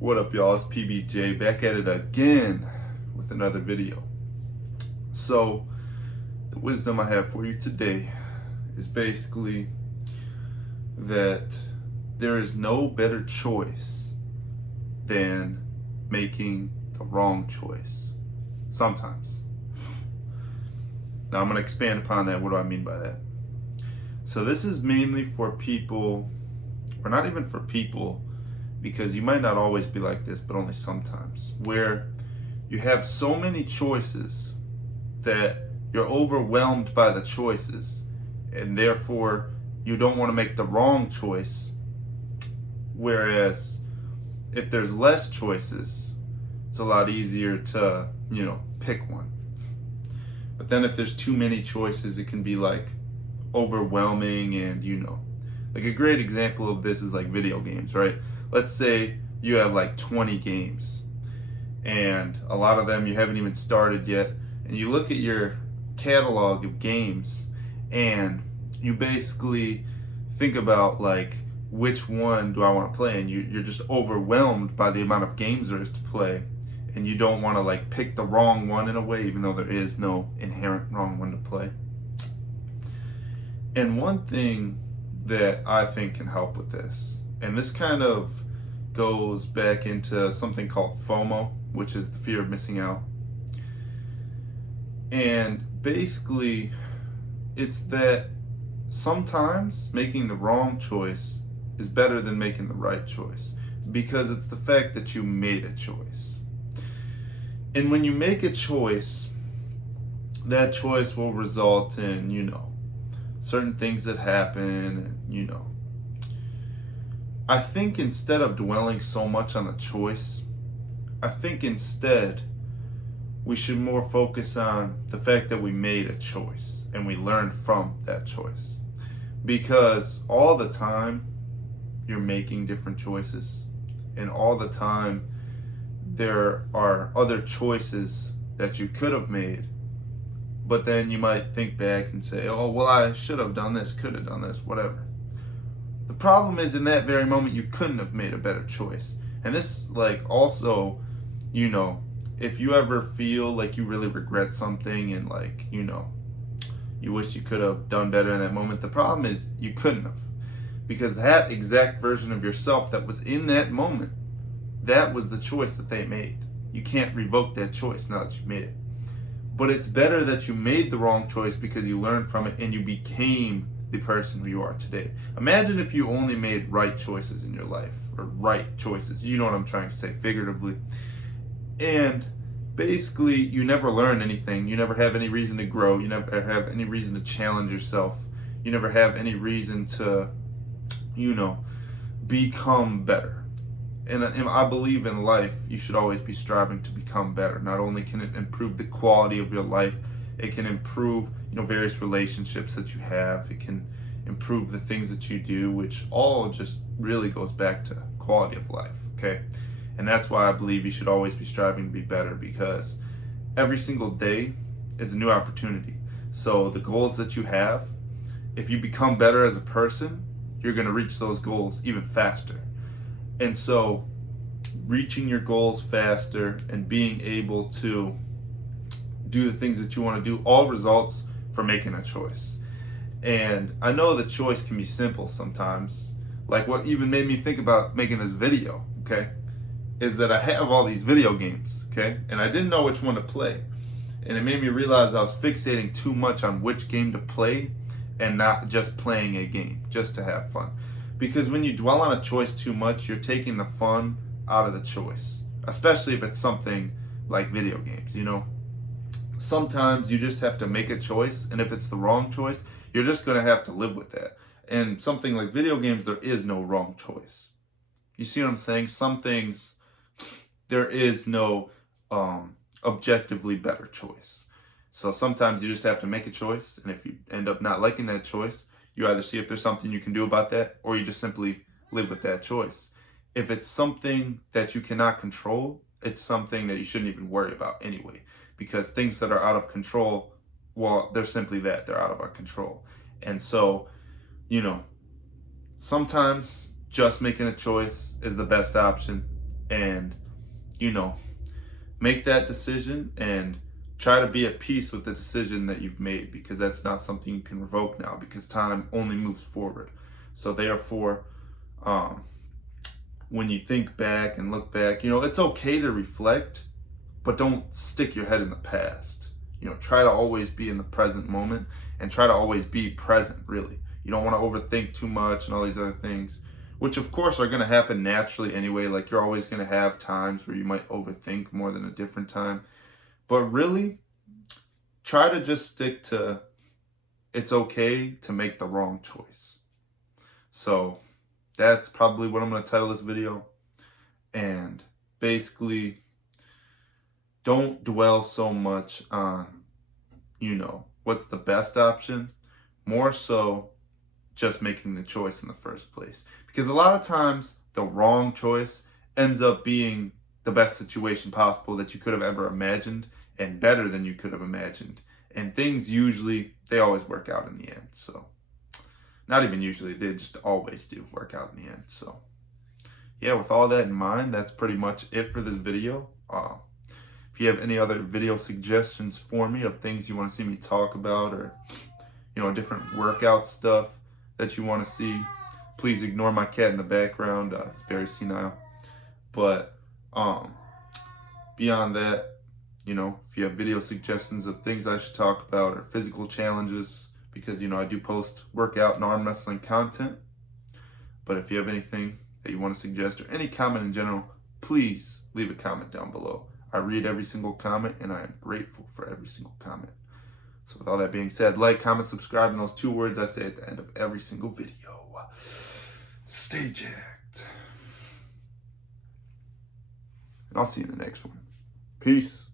What up, y'all? It's PBJ back at it again with another video. So, the wisdom I have for you today is basically that there is no better choice than making the wrong choice. Sometimes. Now, I'm going to expand upon that. What do I mean by that? So, this is mainly for people, or not even for people, because you might not always be like this, but only sometimes, where you have so many choices that you're overwhelmed by the choices, and therefore you don't want to make the wrong choice. Whereas if there's less choices, it's a lot easier to, pick one. But then if there's too many choices, it can be like overwhelming, and like a great example of this is like video games, right? Let's say you have like 20 games and a lot of them you haven't even started yet, and you look at your catalog of games and you basically think about like, which one do I want to play, and you're just overwhelmed by the amount of games there is to play, and you don't want to like pick the wrong one in a way, even though there is no inherent wrong one to play. And one thing that I think can help with this, and this kind of goes back into something called FOMO, which is the fear of missing out. And basically, it's that sometimes making the wrong choice is better than making the right choice, because it's the fact that you made a choice. And when you make a choice, that choice will result in, certain things that happen, and I think instead of dwelling so much on the choice, I think instead we should more focus on the fact that we made a choice and we learned from that choice. Because all the time you're making different choices, and all the time there are other choices that you could have made, but then you might think back and say, oh, well, I should have done this, could have done this, whatever. The problem is, in that very moment, you couldn't have made a better choice. And this, also, if you ever feel like you really regret something and, you wish you could have done better in that moment, the problem is you couldn't have. Because that exact version of yourself that was in that moment, that was the choice that they made. You can't revoke that choice now that you made it. But it's better that you made the wrong choice because you learned from it and you became the person who you are today. Imagine if you only made right choices in your life, or right choices. You know what I'm trying to say, figuratively. And basically, you never learn anything. You never have any reason to grow. You never have any reason to challenge yourself. You never have any reason to, become better. And I believe in life, you should always be striving to become better. Not only can it improve the quality of your life, it can improve, various relationships that you have. It can improve the things that you do, which all just really goes back to quality of life, okay? And that's why I believe you should always be striving to be better, because every single day is a new opportunity. So the goals that you have, if you become better as a person, you're going to reach those goals even faster. And so reaching your goals faster and being able to do the things that you want to do all results from making a choice. And I know the choice can be simple sometimes. Like what even made me think about making this video, okay, is that I have all these video games, okay, and I didn't know which one to play. And it made me realize I was fixating too much on which game to play and not just playing a game just to have fun. Because when you dwell on a choice too much, you're taking the fun out of the choice, especially if it's something like video games, Sometimes you just have to make a choice, and if it's the wrong choice, you're just going to have to live with that. And something like video games, there is no wrong choice. You see what I'm saying? Some things, there is no objectively better choice. So sometimes you just have to make a choice, and if you end up not liking that choice, you either see if there's something you can do about that, or you just simply live with that choice. If it's something that you cannot control, it's something that you shouldn't even worry about anyway. Because things that are out of control, well, they're simply that. They're out of our control. And so, sometimes just making a choice is the best option. and, make that decision and try to be at peace with the decision that you've made, because that's not something you can revoke now, because time only moves forward. So therefore, when you think back and look back, it's okay to reflect, but don't stick your head in the past. Try to always be in the present moment and try to always be present, really. You don't want to overthink too much and all these other things, which of course are going to happen naturally anyway. Like, you're always going to have times where you might overthink more than a different time. But really, try to just stick to, it's okay to make the wrong choice. So that's probably what I'm going to title this video. And basically, don't dwell so much on, what's the best option. More so just making the choice in the first place. Because a lot of times the wrong choice ends up being the best situation possible that you could have ever imagined, and better than you could have imagined. And things usually, they always work out in the end. So, not even usually, they just always do work out in the end. So, yeah, with all that in mind, that's pretty much it for this video. If you have any other video suggestions for me of things you want to see me talk about, or, different workout stuff that you want to see, please ignore my cat in the background. It's very senile. But beyond that, if you have video suggestions of things I should talk about, or physical challenges, because, I do post workout and arm wrestling content. But if you have anything that you want to suggest, or any comment in general, please leave a comment down below. I read every single comment, and I am grateful for every single comment. So with all that being said, like, comment, subscribe, and those 2 words I say at the end of every single video. Stay jacked. And I'll see you in the next one. Peace.